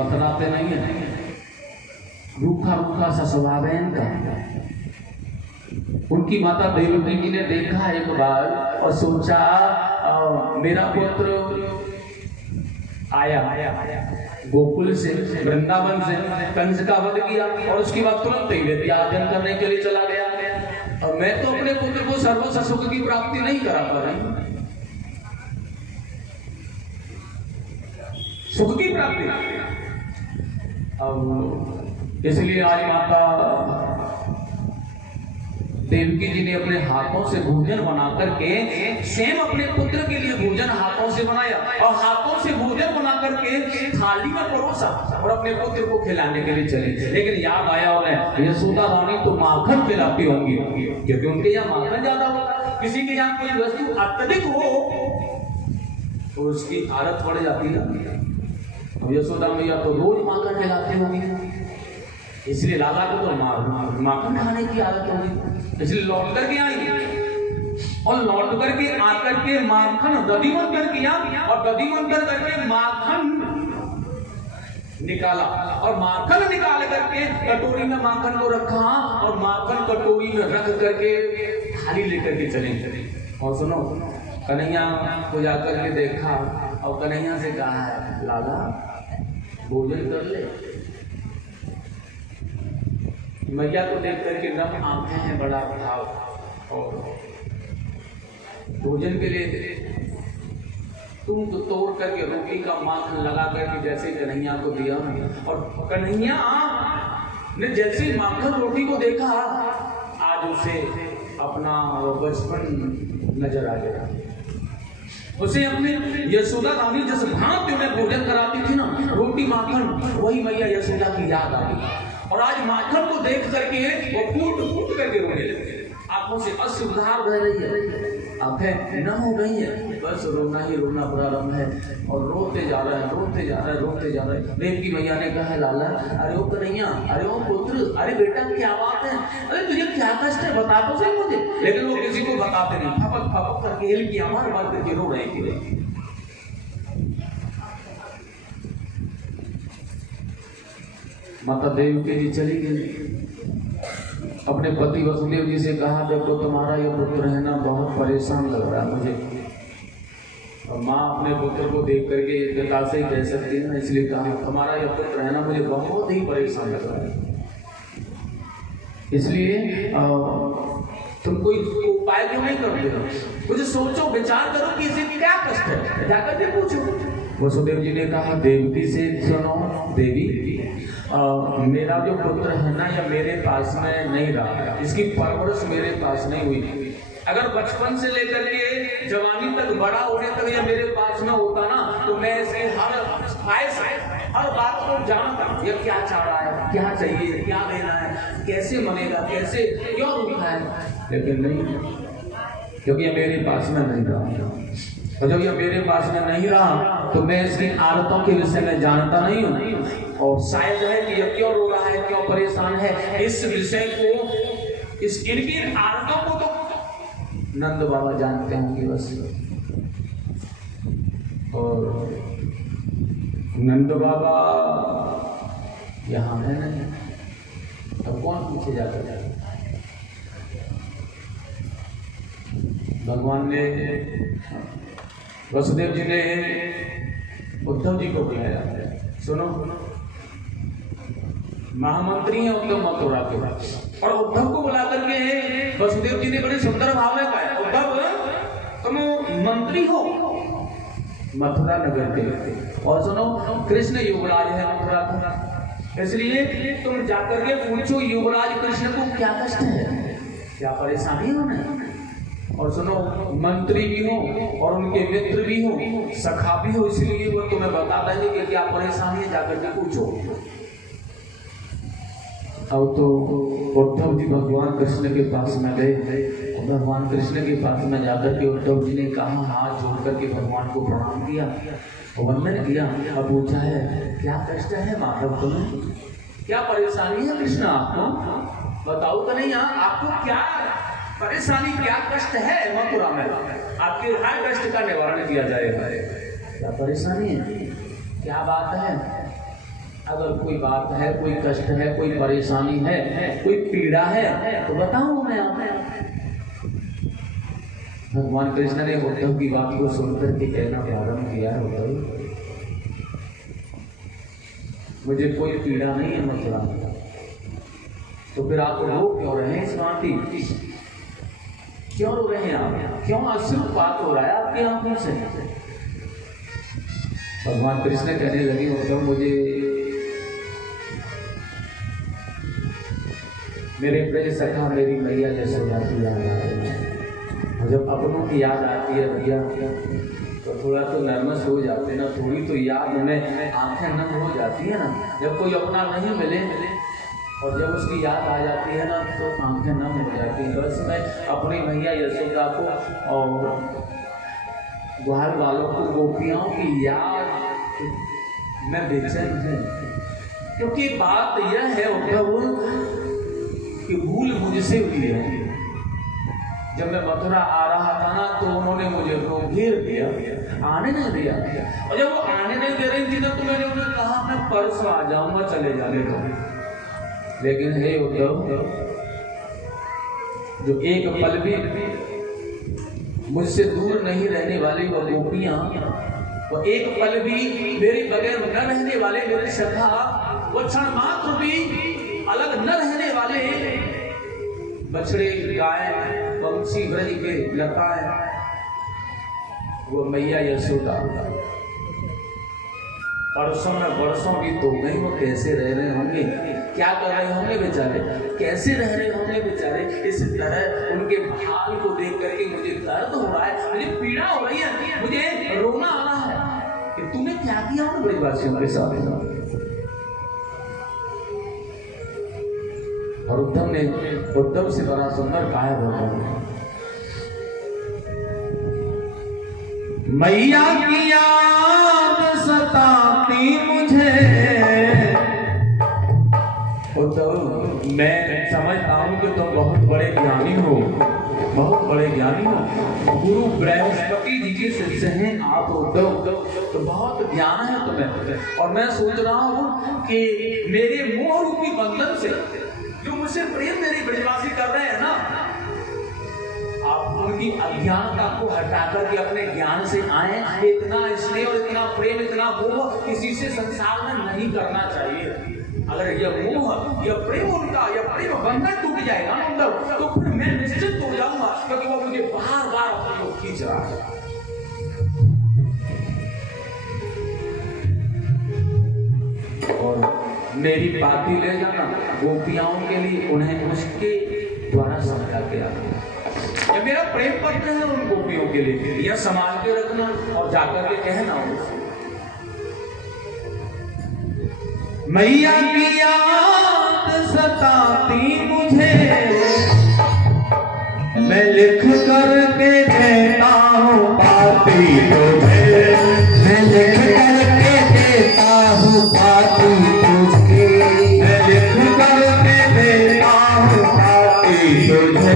बतलाते नहीं है, रूखा रूखा सा स्वभाव है इनका। उनकी माता देवकी जी ने देखा एक बार और सोचा मेरा पुत्र आया गोकुल से, वृंदावन से, कंस का वध किया और उसके बाद तुरंत ही विद्यार्जन करने के लिए चला गया, और मैं तो अपने पुत्र को सर्वस्व सुख की प्राप्ति नहीं करा पा रही, सुख की प्राप्ति। अब इसलिए आज माता देवकी जी ने अपने हाथों से भोजन बना करके स्वयं अपने पुत्र के लिए भोजन हाथों से बनाया और हाथों से भोजन बना करके थाली में परोसा और अपने पुत्र को खिलाने के लिए चले। लेकिन याद आया उन्हें यशोदा रानी तो माखन खिलाती होंगी, क्योंकि उनके यहाँ माखन ज्यादा होता। किसी के यहाँ कोई वस्तु अत्यधिक हो तो उसकी आदत पड़ जाती है। अब यशोदा मैया तो रोज माखन खिलाती होंगी, इसलिए लाला को तो माखन खाने की आदत होगी, इसलिए लौट करके आई और लौट करके आकर के माखन दधिमंथन किया और दधिमंथन करके माखन निकाला और माखन निकाल करके कटोरी में माखन को रखा और माखन कटोरी में रख करके थाली लेकर के चले। और सुनो, कन्हैया को जाकर के देखा और कन्हैया से कहा है लाला भोजन कर ले। मैया को देख करके नम आंखें हैं, बड़ा भाव और भोजन के लिए तुम तो तोड़ करके रोटी का माखन लगा करके जैसे कन्हैया को दिया और कन्हैया ने जैसे माखन रोटी को देखा आज उसे अपना बचपन नजर आ गया। उसे अपने यशोदा रानी जिस भांति उन्हें भोजन कराती थी ना, रोटी माखन, वही मैया यशोदा की याद आ गई और आज माखन को देख करके वो फूट फूट करके रोने लगे। आंखों से अश्रु धार बह रही है, आंखें न हो गई है, बस रोना ही रोना प्रारंभ है और रोते जा रहा है, रोते जा रहा है, रोते जा रहा है। देवकी मैया ने कहा लाला, अरे ओ कन्हैया, अरे ओ पुत्र, अरे बेटा क्या बात है, अरे तुझे क्या कष्ट है बता तो सही मुझे। लेकिन वो किसी को बताते नहीं, फपक फपक करके हिल की मार मार करके रो रहे थे। माता देवकी जी चली गई, अपने पति वसुदेव जी से कहा देखो तुम्हारा ये पुत्र है ना बहुत परेशान लग रहा है मुझे। और माँ अपने पुत्र को देख करके पिता से ही कह सकती है ना, इसलिए कहा तुम्हारा ये पुत्र है ना मुझे बहुत ही परेशान लग रहा है, इसलिए तुम कोई उपाय क्यों नहीं करते हो, कुछ सोचो विचार करो कि इसे क्या कष्ट है, जाकर के पूछो। वसुदेव जी ने कहा देवकी से सुनो देवी, मेरा जो पुत्र है ना या मेरे पास में नहीं रहा, इसकी परवरिश मेरे पास नहीं हुई। अगर बचपन से लेकर के जवानी तक बड़ा होने तक या मेरे पास में होता ना तो मैं इसके हर बात को जानता, ये क्या चाह रहा है, क्या चाहिए, क्या लेना है, कैसे मनेगा, कैसे क्यों रूठा है, लेकिन नहीं, क्योंकि ये मेरे पास में नहीं रहा। और जब ये मेरे पास में नहीं रहा तो मैं इसकी आदतों के विषय में जानता नहीं हूँ और शायद है कि ये क्यों रो रहा है, क्यों परेशान है, इस विषय को, इस इनकी आदतों को तो नंद बाबा जानते होंगे बस। और नंद बाबा यहाँ है नहीं, अब कौन पूछे जाता है। भगवान ने, वसुदेव जी ने उद्धव जी को बुलाया, सुनो महामंत्री है उद्धव मथुरा के, और उद्धव को बुला करके वसुदेव जी ने बड़े सुंदर भाव में कहा उद्धव तुम मंत्री हो मथुरा नगर के, और सुनो कृष्ण युवराज है मथुरा का, इसलिए तुम जाकर के पूछो युवराज कृष्ण को क्या कष्ट है, क्या परेशानी हो ना। और सुनो मंत्री भी हो और उनके मित्र भी हो, सखा भी हो, इसलिए वो तुम्हें बता देंगे कि क्या परेशानी है, जाकर के पूछो। अब तो उद्धव जी भगवान कृष्ण के पास में गए, भगवान कृष्ण के पास में जाकर के उद्धव जी ने कहा, हाथ जोड़ करके भगवान को प्रणाम किया, वंदन किया, अब पूछा है क्या कष्ट है माधव तुम्हें, क्या परेशानी है कृष्ण आपको, बताओ तो नहीं, आपको क्या परेशानी, क्या कष्ट है मथुरा में, आपके हर कष्ट का निवारण किया जाएगा, क्या परेशानी है, क्या बात है। अगर कोई बात है, कोई कष्ट है, कोई परेशानी है, कोई पीड़ा है तो बताओ मैं आप। भगवान कृष्ण ने उद्धव की बात को सुनकर के कहना प्रारंभ किया, उद्धव मुझे कोई पीड़ा नहीं है मथुरा, तो फिर आप रो क्यों रहे हैं इस भांति? क्यों रो रहे हैं आप? क्यों अश्रुपात हो रहा है आपकी आंखों से? भगवान कृष्ण कहने लगे, उद्धव मुझे मेरे प्रिय सखा मेरी मैया यशोदा की याद आ रही है। जब अपनों की याद आती है भैया तो थोड़ा तो नर्वस हो जाते हैं ना, थोड़ी तो याद में आंखें नम हो जाती है ना। जब कोई अपना नहीं मिले और जब उसकी याद आ जाती है ना तो आंखें नम हो जाती हैं। बस मैं अपनी मैया यशोदा को और ग्वाल वालों को, गोपियों की याद में बेचैन है, क्योंकि बात यह है उद्धव कि भूल मुझसे हुई है। जब मैं मथुरा आ रहा था ना तो उन्होंने मुझे घेर दिया, आने नहीं दिया। और जब वो आने नहीं दे रही थी ना तो मैंने उन्हें कहा मैं परसों आ जाऊंगा, चले जाने दो। लेकिन हे उद्धव, जो एक पल भी मुझसे दूर नहीं रहने वाली वो गोपियां, वो एक पल भी मेरे बगैर न रहने वाले मेरे सखा, वो क्षण मात्र भी अलग न रहने वाले बछड़े, गाय, पंछी, ब्रज के लताएं, वो मैया यशोदा परसों में बरसों भी तो गई, वो कैसे रह रहे होंगे, क्या कर रहे होंगे बेचारे, कैसे रह रहे होंगे बेचारे। इस तरह उनके हाल को देख करके मुझे दर्द हो रहा है, मुझे पीड़ा हो रही है, मुझे रोना आ रहा है कि तूने क्या किया उन ब्रजवासियों के साथ। और उद्धव से बड़ा सुंदर गायब हो गया। मैया की याद सताती मुझे। उद्धव मैं समझता हूँ कि तुम बहुत बड़े ज्ञानी हो, बहुत बड़े ज्ञानी हो, गुरु बृहस्पति जी के शिष्य हैं आप उद्धव, तो बहुत ज्ञान है तुम्हें। और मैं सोच रहा हूँ कि मेरे मोह रूपी बंधन से जो मुझसे प्रेम मेरे ब्रजवासी कर रहे हैं ना, आप उनकी अज्ञानता को हटाकर के अपने ज्ञान से आए। इतना स्नेह और इतना प्रेम, इतना मोह किसी से संसार में नहीं करना चाहिए। अगर यह मोह, यह प्रेम उनका, यह प्रेम बंधन टूट जाएगा ना तो फिर मैं निश्चित हो जाऊंगा, क्योंकि वो मुझे बार बार अपनी ओर खींच रहा है। और मेरी बाती ले जाना गोपियाओं के लिए, उन्हें उसके द्वारा समझा के आना। ये मेरा प्रेम पत्र है उन गोपियों के लिए, यह संभाल के रखना और जाकर के कहना उनसे, मैया की याद सताती मुझे, मैं लिख करके देता हूँ पाती तुझे, मैं लिख करके देता हूँ पाती तुझे, मैं लिख करके देता हूँ पाती तुझे,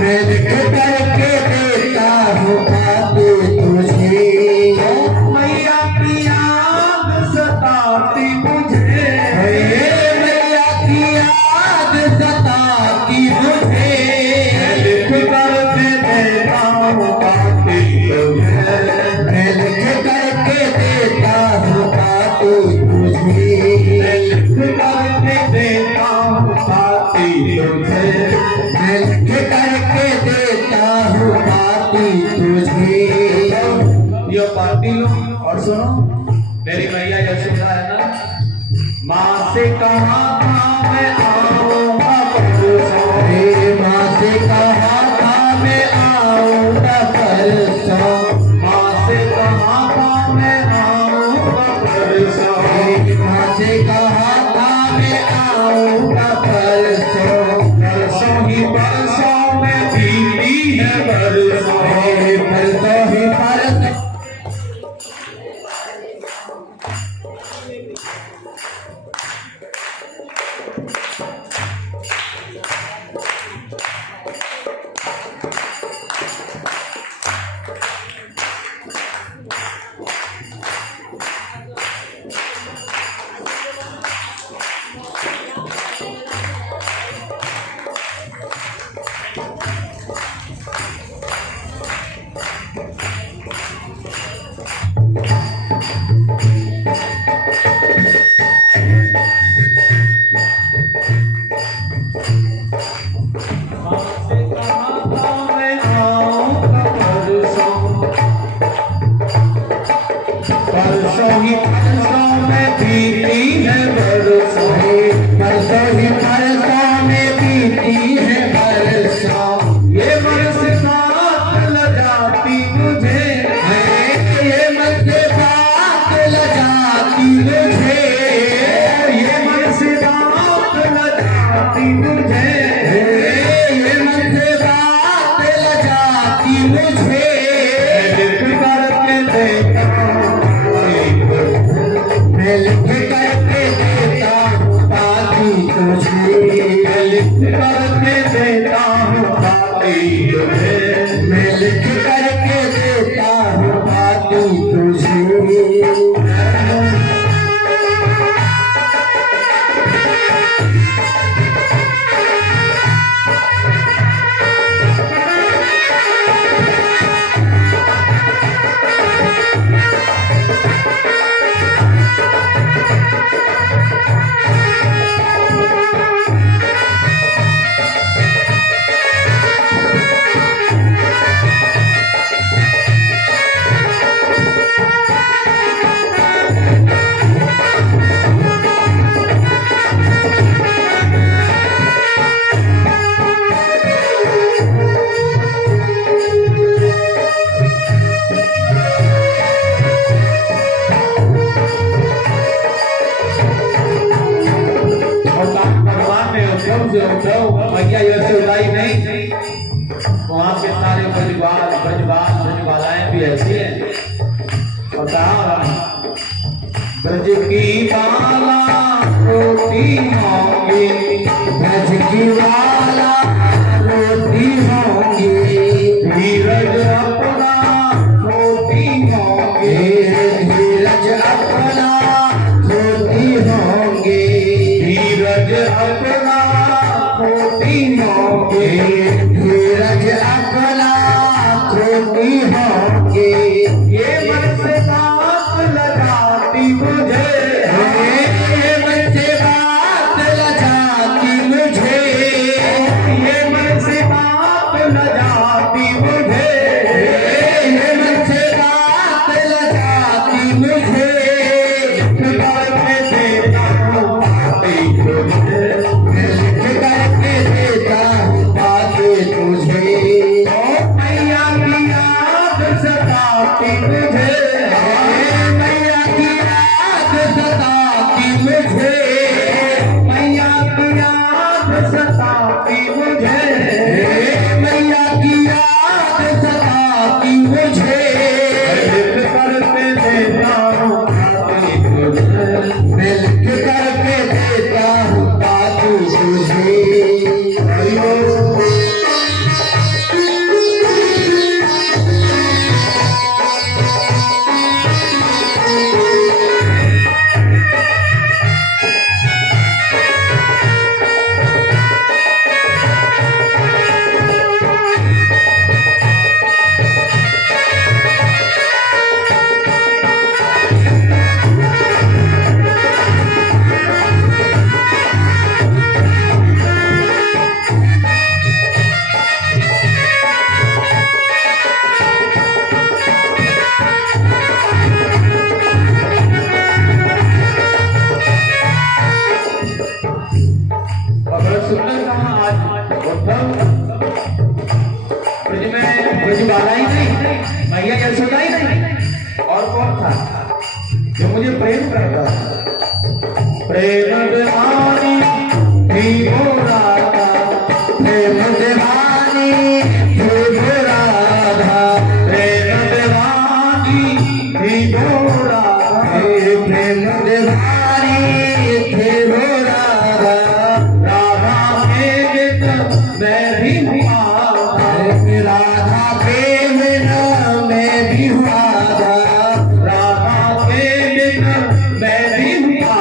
मैं लिख करके देता हूँ पाती तुझे। मैया की याद सताती मुझे, मैया की याद सताती मुझे, मैं लिख करके देता हूँ पाती तुझे, मैं लिख करके देता हूँ पाती तुझे, मैं लिख करके देता हूँ पाती तुझे, मैं लिख करके देता हूँ पाती तुझे। ये पाती लो और सुनो, मेरी मैया यशोदा है ना, माँ से कहा था मैं आऊंगा परसों, माँ से कहा था मैं आऊंगा परसों, माँ से कहा था मैं आऊंगा परसों, माँ से कहा था मैं आऊंगा परसों, परसों ही परसों में बीती है परसों, परसों ही परसों। करके देता हूँ पाती तुझे, मैं लिख करके देता हूँ पाती तुझे। मैया यशोदाई नहीं, वहाँ के सारे ब्रजबालाएं भी ऐसी हैं। और कहा ब्रज की बाला रोटी मांगे, ब्रज की बाला रोटी मांगे, धीरज अपना रोटी मांगे, धीरज अपना रोटी मांगे, धीरज अपना रोटी मांगे, धीरज अपना रोटी मांगे। ये मन से बात लगाती मुझे, ये मन से बात लगाती मुझे, ये मन से बात लगाती मुझे, ये मन से बात लगाती मुझे। करके देता हूँ पाती तुझे, मैं लिख करके देता हूँ पाती तुझे। मैया की याद सताती मुझे, मैया की याद सताती मुझे, मैया की याद सताती मुझे, मैया की याद सताती मुझे। करके देता हूँ पाती तुझे, मैं लिख करके देता हूँ पाती तुझे। अगर सुंदर कहा आज उद्धव ब्रज में ब्रजबाला ही नहीं, मैया यशोदा ही नहीं, और कौन था जो मुझे प्रेम करता था? प्रेम दीवानी थी वो राधा, प्रेम दीवानी थी वो राधा, प्रेम दीवानी थी वो राधा, प्रेम दीवानी थी वो राधा। राधा के बिन मैं भी हुआ, राधा के बिना मैं भी हुआ था, राधा के बिन मैं भी हुआ,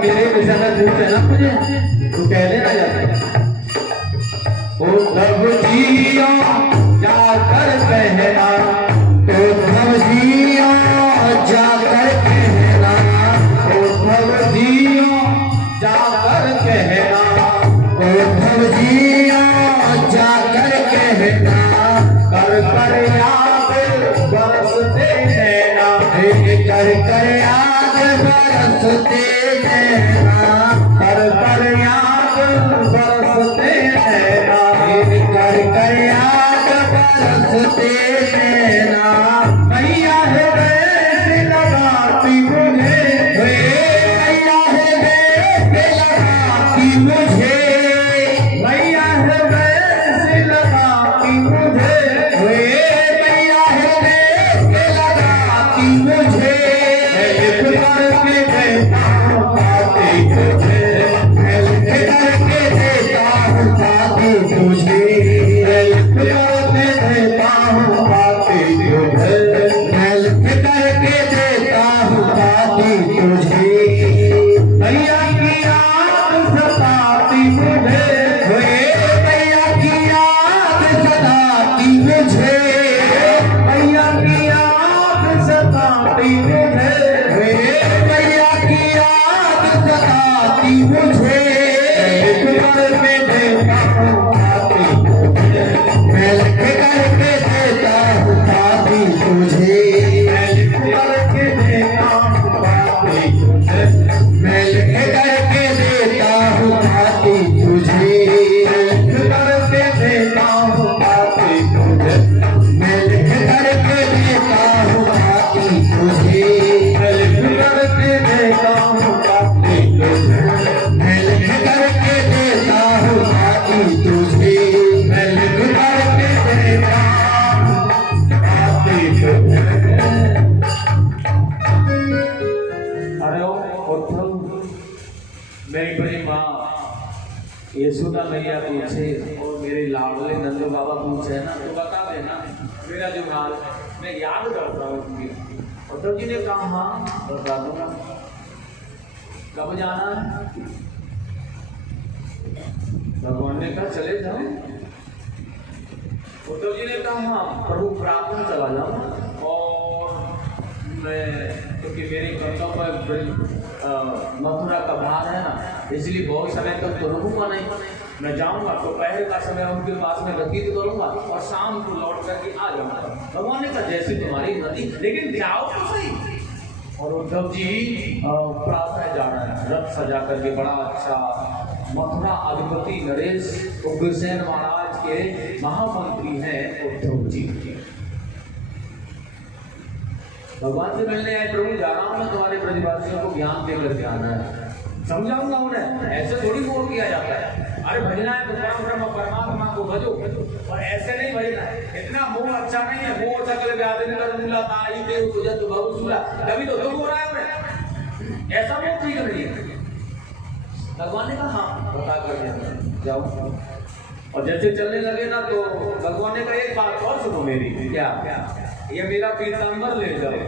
मेरे विषय में पूछे ना मुझे तो कह देना जाता उद्धव जियो जाकर कहना, उद्धव जियो जाकर कहना, उद्धव जियो जाकर कहना, उद्धव जियो जाकर कहना, कर कर याद बरसते नैना, कर कर याद बरसते नैना, कर कर याद बरसते नैना, कर कर याद बरसते नैना। मैया है वैसे लगाती मुझे, मैया है वैसे लगाती मुझे, मैया है वैसे लगाती मुझे, मैया है वैसे लगाती मुझे। लिख करके देता हूँ बातें तुझे, मैं लिख करके देता हूँ बातें तुझे, लिख करके देता हूँ बातें तुझे, मैं लिख करके देता हूँ बातें तुझे। मैया की याद सताती मुझे, मैया की याद सताती मुझे, मैया की याद सताती मुझे, मैया की याद सताती मुझे। लिख करके देता हूँ बातें तुझे, मैं लिख करके देता हूँ बातें तुझे, लिख करके देता हूँ बातें तुझे, मैं लिख करके देता हूँ बातें तुझे, लिख करके देता हूँ बातें तुझे, मैं लिख करके देता हूँ बातें तुझे, लिख करके देता हूँ बातें तुझे, मैं लिख करके देता हूँ बातें तुझे, मैं लिख करके देता हूँ बातें तुझे। अरे ओ उद्धव, मेरी बड़ी माँ यशोदा मैया पूछे और मेरे लाडले नंद बाबा पूछे ना तो बता देना मेरा जो हाल है, मैं याद करता हूँ उनकी। उद्धव जी ने कहा हाँ बता दूंगा। कब जाना है? भगवान ने कहा चले जाओ। उद्धव जी ने कहा हाँ प्रभु प्रार्थना चला जाऊँ, और मैं क्योंकि मेरी कंधों पर मथुरा का भार है ना, इसलिए बहुत समय तक तो रुकूंगा नहीं। मैं जाऊंगा तो दोपहर का समय उनके पास में व्यतीत करूंगा और शाम को लौट करके आ जाऊंगा। भगवान ने कहा जैसी तुम्हारी नदी, लेकिन जाओ तो सही। और उद्धव जी प्रातः जा रहे हैं रथ सजा करके, बड़ा अच्छा मथुरा अधिपति नरेश उग्रसेन महाराज के महामंत्री हैं उद्धव जी। भगवान से मिलने आए, प्रभु जा रहा हूं मैं तुम्हारे ब्रजवासियों को ज्ञान देकर के आना है, समझाऊंगा उन्हें, ऐसे थोड़ी मोह किया जाता है। अरे भजना है तो परम परमात्मा को भजो, और ऐसे नहीं भजना है। इतना मोह अच्छा नहीं है, मोह सकल व्याधि कर मूला ताई देव तुझत बहु सूला, तभी तो दुख हो रहा है उन्हें। ऐसा मोह ठीक नहीं है। भगवान ने कहा हाँ बता कर जाओ। और जैसे चलने लगे ना तो भगवान ने कहा एक बात और सुनो मेरी। क्या? ये मेरा पीताम्बर ले जाओ,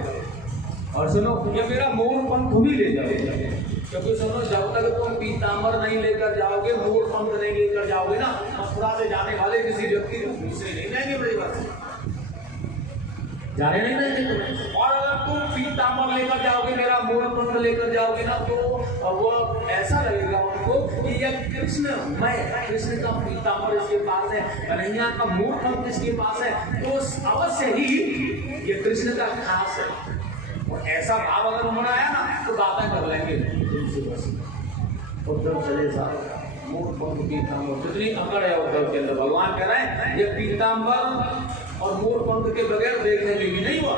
और सुनो ये मेरा मोर पंख भी ले जाओ, क्योंकि सुनो जब तक तुम पीताम्बर नहीं लेकर जाओगे, मोर पंख नहीं लेकर जाओगे ना, मथुरा से जाने वाले किसी व्यक्ति को दूसरे नहीं लेंगे मेरी बात, जाने नहीं देंगे तुम्हें। और अगर तुम पीताम्बर लेकर जाओगे, मेरा मोर पंख लेकर जाओगे ना, तो वो ऐसा लगेगा उनको कि ये कृष्ण का पीताम्बर इसके पास है, कन्हैया का मोर पंख इसके पास है, तो अवश्य ही ये कृष्ण का खास है। और ऐसा भाव अगर उन्होंने आया ना तो बातें कर लेंगे तुमसे बस। उद्धव चले साहब मोर पंख पीताम्बर, कितनी अकड़ है उद्धव के अंदर। भगवान कह रहे हैं ये पीताम्बर और मोर पंख के बगैर देखने में भी नहीं हुआ।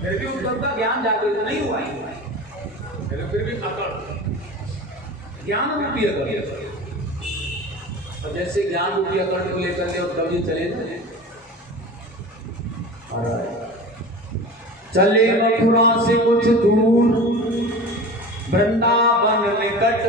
फिर भी उद्धव का ज्ञान जागृत नहीं हुआ, लेकिन फिर भी अकड़, ज्ञान रूपी अकड़। और जैसे ज्ञान रूपी अकड़ को लेकर के उद्धव जी चले थे, चले मथुरा से कुछ दूर, वृंदावन निकट